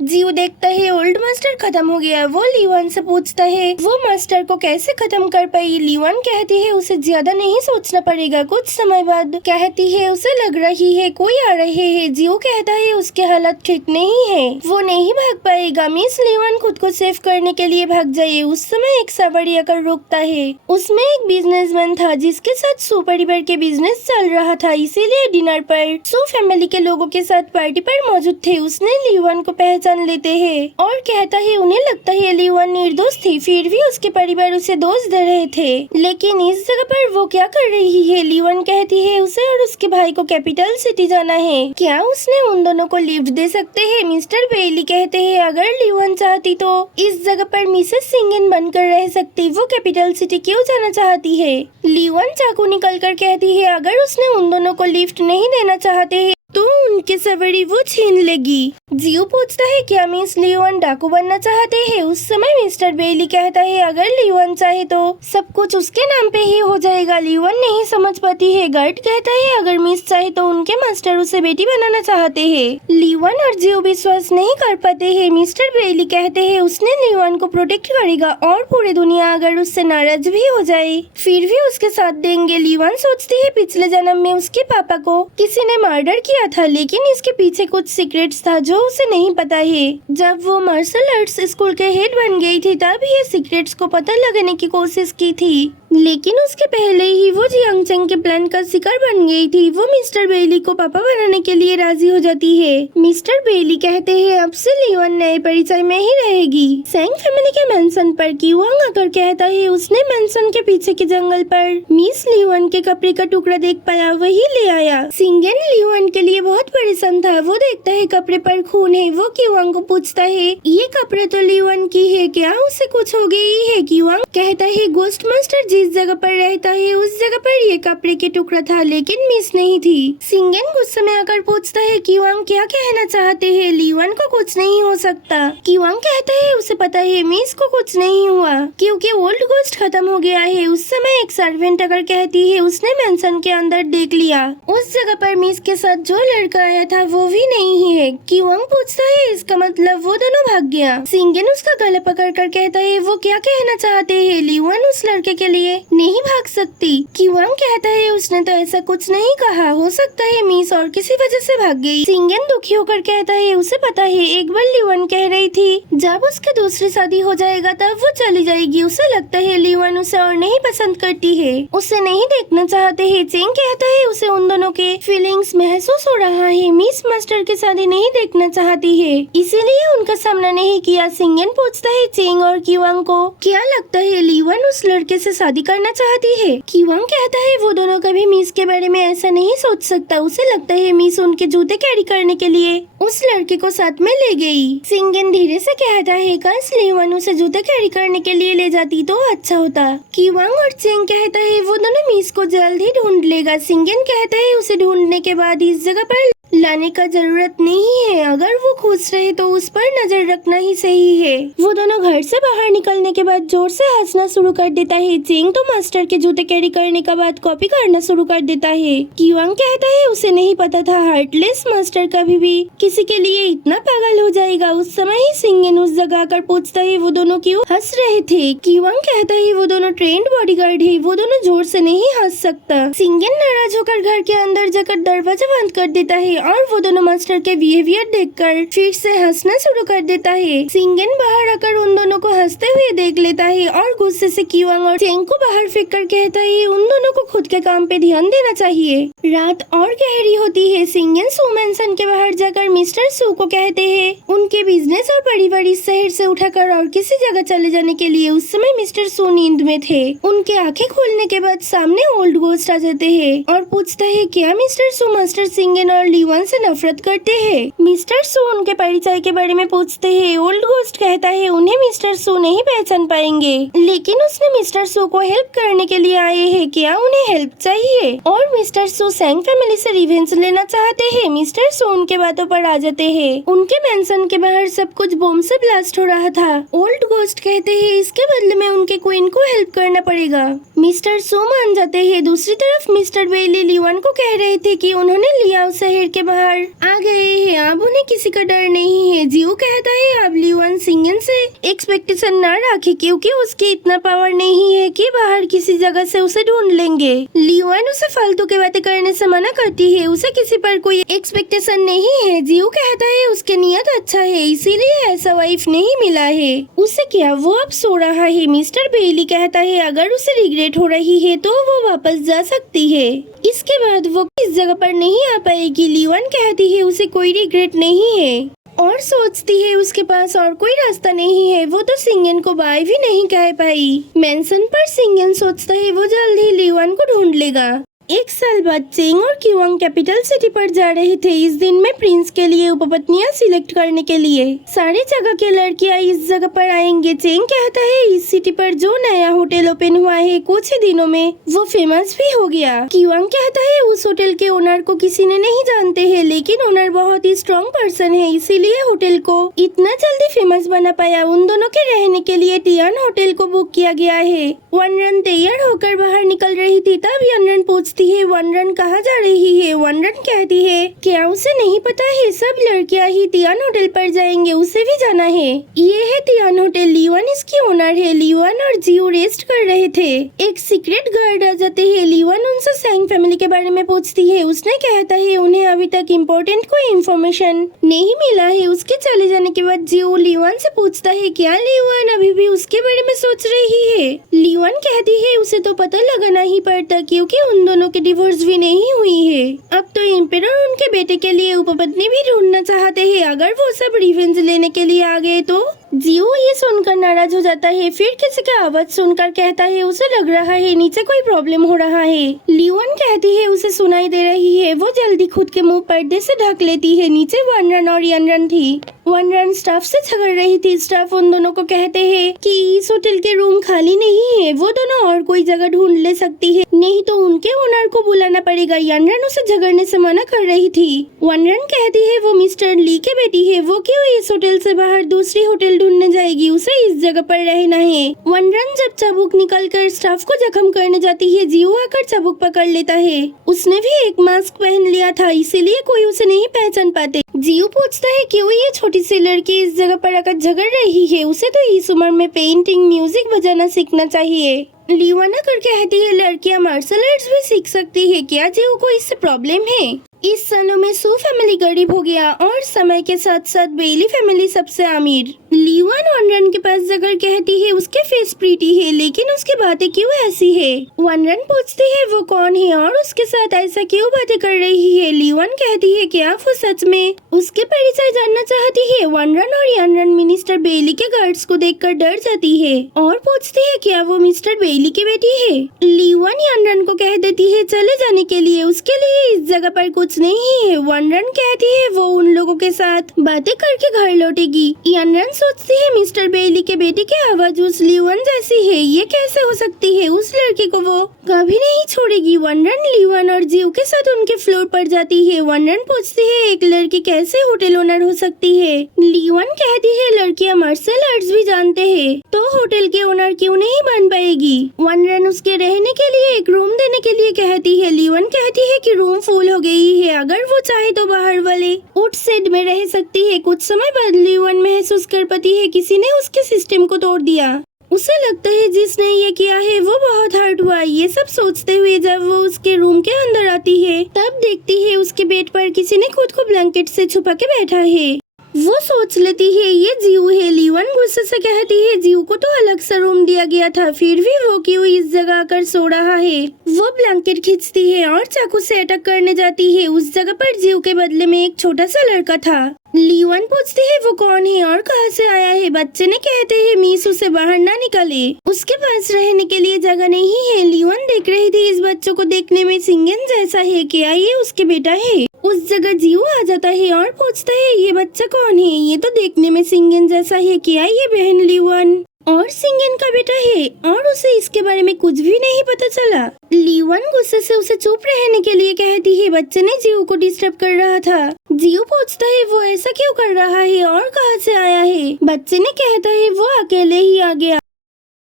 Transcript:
जियो देखता है old master खत्म हो गया। वो लीवान से पूछता है वो मास्टर को कैसे खत्म कर पाई। लीवान कहती है उसे ज्यादा नहीं सोचना पड़ेगा। कुछ समय बाद कहती है उसे लग रही है कोई आ रहे है। जियो कहता है उसके हालत ठीक नहीं है, वो नहीं भाग पाएगा। मिस लीवान खुद को सेव करने के लिए भाग जाए। उस समय एक सवारी आकर रोकता है। उसमें एक बिजनेसमैन था जिसके साथ सू परिवार के बिजनेस चल रहा था, इसीलिए डिनर पर सू फैमिली के लोगों के साथ पार्टी पर मौजूद थे। उसने लीवान को पहचान लेते हैं और कहता है उन्हें लगता है लीवान निर्दोष थी, फिर भी उसके परिवार उसे दोष दे रहे थे। लेकिन इस जगह पर वो क्या कर रही है। लीवान कहती है उसे और उसके भाई को कैपिटल सिटी जाना है, क्या उसने उन दोनों को लिफ्ट दे सकते हैं। मिस्टर बेली कहते हैं अगर लीवान चाहती तो इस जगह पर मिसेस सिंगन बनकर रह सकती, वो कैपिटल सिटी क्यों जाना चाहती है। लीवान चाकू निकल कर कहती है अगर उसने उन दोनों को लिफ्ट नहीं देना चाहते है तो उनके सवारी वो छीन लेगी। जियो पूछता है क्या मिस लीवान डाकू बनना चाहते हैं। उस समय मिस्टर बेली कहता है अगर लीवान चाहे तो सब कुछ उसके नाम पे ही हो जाएगा। लीवान नहीं समझ पाती है। गर्ट कहता है अगर मिस चाहे तो उनके मास्टर उसे बेटी बनाना चाहते हैं। लीवान और जियो विश्वास नहीं कर पाते हैं। मिस्टर बेली कहते हैं उसने लीवान को प्रोटेक्ट करेगा और पूरी दुनिया अगर उससे नाराज भी हो जाए फिर भी उसके साथ देंगे। लीवान सोचती है पिछले जन्म में उसके पापा को किसी ने मर्डर किया था, लेकिन इसके पीछे कुछ सीक्रेट्स था जो उसे नहीं पता है। जब वो मार्शल आर्ट्स स्कूल के हेड बन गई थी तब ये सीक्रेट्स को पता लगाने की कोशिश की थी, लेकिन उसके पहले ही वो जियांग चेंग के प्लान का शिकार बन गई थी। वो मिस्टर बेली को पापा बनाने के लिए राजी हो जाती है। मिस्टर बेली कहते हैं अब से लीवान नए परिचय में ही रहेगी। सैंग फैमिली के मेंशन पर किवांग आकर कहता है उसने मेंशन के पीछे के जंगल पर मिस लीवान के कपड़े का टुकड़ा देख पाया, वही ले आया। सिंगन लीवान के लिए बहुत परेशान था। वो देखता है कपड़े पर खून है। वो किवांग को पूछता है ये कपड़े तो लीवान की है, क्या उसे कुछ हो गई है। किवांग कहता है गोस्ट मास्टर जिस जगह पर रहता है उस जगह पर ये कपड़े के टुकड़ा था, लेकिन मिस नहीं थी। सिंगन गुस्से में आकर पूछता है किवांग क्या कहना चाहते हैं। लीवान को कुछ नहीं हो सकता। किवांग कहता है उसे पता है मिस को कुछ नहीं हुआ क्योंकि ओल्ड गोस्ट खत्म हो गया है। उस समय एक सर्वेंट आकर कहती है उसने मेंशन के अंदर देख लिया, उस जगह पर मिस के साथ जो लड़का आया था वो भी नहीं है। किवांग पूछता है इसका मतलब वो दोनों भाग गया। सिंगन उसका गला पकड़ कर कहता है वो क्या कहना चाहते हैं। लीवान उस लड़के के लिए नहीं भाग सकती। किवांग कहता है उसने तो ऐसा कुछ नहीं कहा, हो सकता है मिस और किसी वजह से भाग गई। सिंगन दुखी होकर कहता है उसे पता है एक बार लीवान कह रही थी जब उसकी दूसरी शादी हो जाएगा तब वो चली जाएगी। उसे लगता है लीवान उसे और नहीं पसंद करती है, उसे नहीं देखना चाहते है। चेंग कहता है उसे उन दोनों के फीलिंग्स महसूस हो रहा है। मिस मास्टर की शादी नहीं देखना चाहती है, इसीलिए उनका सामना नहीं किया। सिंगन पूछता है चेंग और किवांग को क्या लगता है लीवान उस लड़के से शादी करना चाहती है। किवांग कहता है वो दोनों कभी मिस के बारे में ऐसा नहीं सोच सकता। उसे लगता है मिस उनके जूते कैरी करने के लिए उस लड़के को साथ में ले गई। सिंगन धीरे से कहता है काश लीवान उसे जूते कैरी करने के लिए ले जाती तो अच्छा होता। किवांग और चेंग कहता है वो दोनों मिस को जल्द ही ढूंढ लेगा। सिंगन कहता है उसे ढूंढने के बाद इस जगह पर लाने का जरूरत नहीं है, अगर वो खुश रहे तो उस पर नजर रखना ही सही है। वो दोनों घर से बाहर निकलने के बाद जोर से हंसना शुरू कर देता है। चेंग तो मास्टर के जूते कैरी करने के बाद कॉपी करना शुरू कर देता है। किवांग कहता है उसे नहीं पता था हार्टलेस मास्टर कभी भी किसी के लिए इतना पागल हो जाएगा। उस समय ही सिंगन उस जगह आकर पूछता है वो दोनों क्यों हंस रहे थे। किवांग कहता है वो दोनों ट्रेंड बॉडीगार्ड है, वो दोनों जोर से नहीं हंस सकता। सिंगन नाराज होकर घर के अंदर जाकर दरवाजा बंद कर देता है और वो दोनों मास्टर के बिहेवियर देखकर फिर से हंसना शुरू कर देता है। सिंगन बाहर आकर उन दोनों को हंसते हुए देख लेता है और गुस्से से किवांग और चेंग को बाहर फेंक कर कहता है उन दोनों को खुद के काम पे ध्यान देना चाहिए। रात और गहरी होती है। सिंगन सू मेंशन के बाहर जाकर मिस्टर सू को कहते हैं उनके बिजनेस और परिवार इस शहर से उठाकर और किसी जगह चले जाने के लिए। उस समय मिस्टर सू नींद में थे। उनके आंखें खोलने के बाद सामने ओल्ड गोस्ट आ जाते हैं और पूछता है क्या मिस्टर सू मास्टर सिंगन और लीवान से नफरत करते हैं। मिस्टर सू उनके परिचय के बारे में पूछते हैं। ओल्ड गोस्ट कहता है उन्हें मिस्टर सू नहीं पहचान पाएंगे, लेकिन उसने मिस्टर सू को हेल्प करने के लिए आए हैं, क्या उन्हें हेल्प चाहिए। और मिस्टर सू सैंग फैमिली से रिवेंज लेना चाहते हैं। मिस्टर सू उनके बातों पर आ जाते हैं। उनके मेंशन के बाहर सब कुछ बॉम्ब से ब्लास्ट हो रहा था। ओल्ड गोस्ट कहते हैं इसके बदले में उनके क्वीन को हेल्प करना पड़ेगा। मिस्टर सो मान जाते हैं। दूसरी तरफ मिस्टर बेली लियोन को कह रहे थे कि उन्होंने लियाओ शहर के बाहर आ गए हैं, अब उन्हें किसी का डर नहीं है। जियो कहता है अब लियोन सिंगन से एक्सपेक्टेशन न रखे क्योंकि उसके इतना पावर नहीं है कि बाहर किसी जगह से उसे ढूंढ लेंगे। लियोन उसे फालतू की बातें करने से मना करती है, उसे किसी पर कोई एक्सपेक्टेशन नहीं है। जियो कहता है उसके नियत अच्छा है इसीलिए ऐसा वाइफ नहीं मिला है उसे, क्या वो अब सो रहा है। मिस्टर बेली कहता है अगर उसे रिग्रेट हो रही है तो वो वापस जा सकती है, इसके बाद वो इस जगह पर नहीं आ पाएगी। लियोन कहती है उसे कोई रिग्रेट नहीं है और सोचती है उसके पास और कोई रास्ता नहीं है, वो तो सिंगन को बाय भी नहीं कह पाई। मेंशन पर सिंगन सोचता है वो जल्द ही लियोन को ढूंढ लेगा। एक साल बाद चेंग और क्यूआंग कैपिटल सिटी पर जा रहे थे। इस दिन में प्रिंस के लिए उपपत्नियां सिलेक्ट करने के लिए सारी जगह के लड़कियां इस जगह पर आएंगे। चेंग कहता है इस सिटी पर जो नया होटल ओपन हुआ है कुछ ही दिनों में वो फेमस भी हो गया। क्यूआंग कहता है उस होटल के ओनर को किसी ने नहीं जानते हैं, लेकिन ओनर बहुत ही स्ट्रॉन्ग पर्सन है इसीलिए होटल को इतना जल्दी फेमस बना पाया। उन दोनों के रहने के लिए टियान होटल को बुक किया गया है। वनरन तैयार होकर बाहर निकल रही थी तब यनरन पूछती है वनरन कहाँ जा रही है। वनरन कहती है क्या उसे नहीं पता है सब लड़कियां ही टियान होटल पर जाएंगे, उसे भी जाना है। ये है टियान होटल, लियोन इसकी ओनर है। लियोन और जियो रेस्ट कर रहे थे। एक सीक्रेट गार्ड आ जाते हैं। लियोन उनसे सैंग फैमिली के बारे में पूछती है। उसने कहता है उन्हें अभी तक इम्पोर्टेंट कोई इन्फॉर्मेशन नहीं मिला है। उसके चले जाने के बाद जियो लियोन से पूछता है क्या लियोन अभी भी उसके बारे में सोच रही है। लियोन कहती है उसे तो पता लगाना ही पड़ता क्योंकि उन दोनों की डिवोर्स भी नहीं हुई है। अब तो एम्परर उनके बेटे के लिए उपपत्नी भी ढूंढना चाहते हैं। अगर वो सब रिवेंज लेने के लिए आ गए तो जियो ये सुनकर नाराज हो जाता है। फिर किसी का आवाज सुनकर कहता है उसे लग रहा है नीचे कोई प्रॉब्लम हो रहा है। लियोन कहती है उसे सुनाई दे रही है। वो जल्दी खुद के मुंह पर्दे से ढक लेती है। नीचे वनरन और यनरन थी। वनरन स्टाफ से झगड़ रही थी। स्टाफ उन दोनों को कहते हैं कि इस होटल के रूम खाली नहीं है, वो दोनों और कोई जगह ढूंढ ले सकती है, नहीं तो उनके ओनर को बुलाना पड़ेगा। यनरन उसे झगड़ने से मना कर रही थी। वनरन कहती है वो मिस्टर ली के बेटी है, वो क्यों इस होटल से बाहर दूसरी होटल ढूंढने जाएगी, उसे इस जगह पर रहना है। वनरन जब चाबुक निकलकर स्टाफ को जख्म करने जाती है, जियो आकर चाबुक पकड़ लेता है। उसने भी एक मास्क पहन लिया था इसीलिए कोई उसे नहीं पहचान पाते। जियो पूछता है क्यों ये छोटी सी लड़की इस जगह पर आकर झगड़ रही है, उसे तो इस उम्र में पेंटिंग म्यूजिक बजाना सीखना चाहिए। लियोन आकर कहती है लड़कियां मार्शल आर्ट्स भी सीख सकती है, क्या जियो को इससे प्रॉब्लम है। इस सालों में सू फैमिली गरीब हो गया और समय के साथ साथ बेली फैमिली सबसे अमीर। लियोन वनरन के पास जाकर कहती है उसके फेस प्रीटी है लेकिन उसकी बातें क्यों ऐसी है। वनरन पूछती है वो कौन है और उसके साथ ऐसा क्यों बातें कर रही है। लियोन कहती है क्या वो सच में उसके परिचय जानना चाहती है। वनरन और यनरन मिस्टर बेली के गार्ड्स को देखकर डर जाती है और पूछती है क्या वो मिस्टर बेली की बेटी है। लियोन यनरन को कह देती है चले जाने के लिए, उसके लिए इस जगह पर कुछ नहीं है। वनरन कहती है वो उन लोगों के साथ बातें करके घर लौटेगी। यनरन सोचती है मिस्टर बेली के बेटे की आवाज उस लियोन जैसी है, ये कैसे हो सकती है, उस लड़की को वो कभी नहीं छोड़ेगी। वनरन लियोन और जियो के साथ उनके फ्लोर पर जाती है। वनरन पूछती है एक लड़की कैसे होटल ओनर हो सकती है। लियोन कहती है लड़कियां मार्शल आर्ट्स भी जानते हैं तो होटल के ओनर क्यों नहीं बन पाएगी। वनरन उसके रहने के लिए एक रूम देने के लिए कहती है। लियोन कहती है कि रूम फुल हो गई है, अगर वो चाहे तो बाहर वाले वुड शेड में रह सकती है। कुछ समय बाद लियोन महसूस कर पाती है किसी ने उसके सिस्टम को तोड़ दिया। उसे लगता है जिसने ये किया है वो बहुत हर्ट हुआ। ये सब सोचते हुए जब वो उसके रूम के अंदर आती है तब देखती है उसके बेड पर किसी ने खुद को ब्लैंकेट से छुपा के बैठा है। वो सोच लेती है ये जियो है। लियोन गुस्से से कहती है जियो को तो अलग सा रूम दिया गया था, फिर भी वो क्यों इस जगह आकर सो रहा है। वो ब्लैंकेट खींचती है और चाकू से अटैक करने जाती है। उस जगह पर जियो के बदले में एक छोटा सा लड़का था। लियोन पूछती है वो कौन है और कहां से आया है। बच्चे ने कहते हैं मिस उसे बाहर ना निकाले, उसके पास रहने के लिए जगह नहीं है। लियोन देख रही थी इस बच्चों को देखने में सिंगन जैसा है, क्या ये उसके बेटा है। उस जगह जियो आ जाता है और पूछता है ये बच्चा कौन है, ये तो देखने में सिंगन जैसा है, क्या ये बहन लियोन। और सिंगन का बेटा है और उसे इसके बारे में कुछ भी नहीं पता चला। लीवन गुस्से से उसे चुप रहने के लिए कहती है। बच्चे ने जियो को डिस्टर्ब कर रहा था। जियो पूछता है वो ऐसा क्यों कर रहा है और कहाँ से आया है। बच्चे ने कहता है वो अकेले ही आ गया।